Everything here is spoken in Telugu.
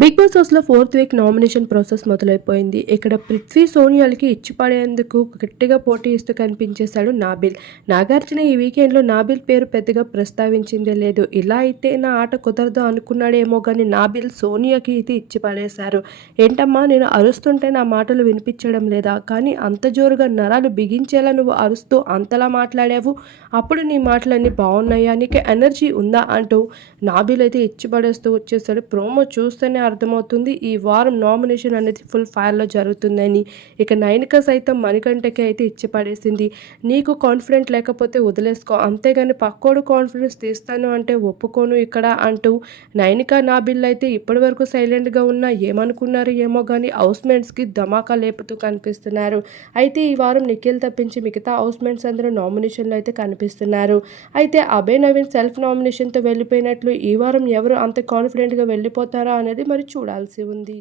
బిగ్ బాస్ హౌస్లో ఫోర్త్ వీక్ నామినేషన్ ప్రాసెస్ మొదలైపోయింది. ఇక్కడ పృథ్వీ సోనియాలకి ఇచ్చిపడేందుకు గట్టిగా పోటీ ఇస్తూ కనిపించేశాడు నాబిల్. నాగార్జున ఈ వీకెండ్లో నాబిల్ పేరు పెద్దగా ప్రస్తావించిందే లేదు. ఇలా అయితే నా ఆట కుదరదు అనుకున్నాడేమో కానీ నాబిల్ సోనియాకి ఇది ఇచ్చి పడేశారు ఏంటమ్మా నేను అరుస్తుంటే నా మాటలు వినిపించడం లేదా? కానీ అంత జోరుగా నరాలు బిగించేలా నువ్వు అరుస్తూ అంతలా మాట్లాడావు? అప్పుడు నీ మాటలన్నీ బాగున్నాయా? నీకు ఎనర్జీ ఉందా? అంటూ నాబిల్ అయితే ఇచ్చి పడేస్తూ వచ్చేసాడు ప్రోమో చూస్తేనే అర్థమవుతుంది. ఈ వారం నామినేషన్ అనేది ఫుల్ ఫైర్లో జరుగుతుందని. ఇక నైనిక సైతం మణికంఠకి అయితే ఇచ్చి పడేసింది నీకు కాన్ఫిడెంట్ లేకపోతే వదిలేసుకో. అంతేగాని పక్కోడు కాన్ఫిడెన్స్ తీస్తాను అంటే ఒప్పుకోను ఇక్కడ అంటూ నైనిక నా బిల్ అయితే ఇప్పటి వరకు సైలెంట్గా ఉన్నా ఏమనుకున్నారు ఏమో కానీ హౌస్మేట్స్కి ధమాకా లేపుతూ కనిపిస్తున్నారు. అయితే ఈ వారం నిఖిల్ తప్పించి మిగతా హౌస్మేట్స్ అందరూ నామినేషన్లో అయితే కనిపిస్తున్నారు. అయితే అభయ్ నవీన్ సెల్ఫ్ నామినేషన్తో వెళ్ళిపోయినట్లు ఈ వారం ఎవరు అంత కాన్ఫిడెంట్గా వెళ్ళిపోతారా అనేది మరి చూడాల్సి ఉంది?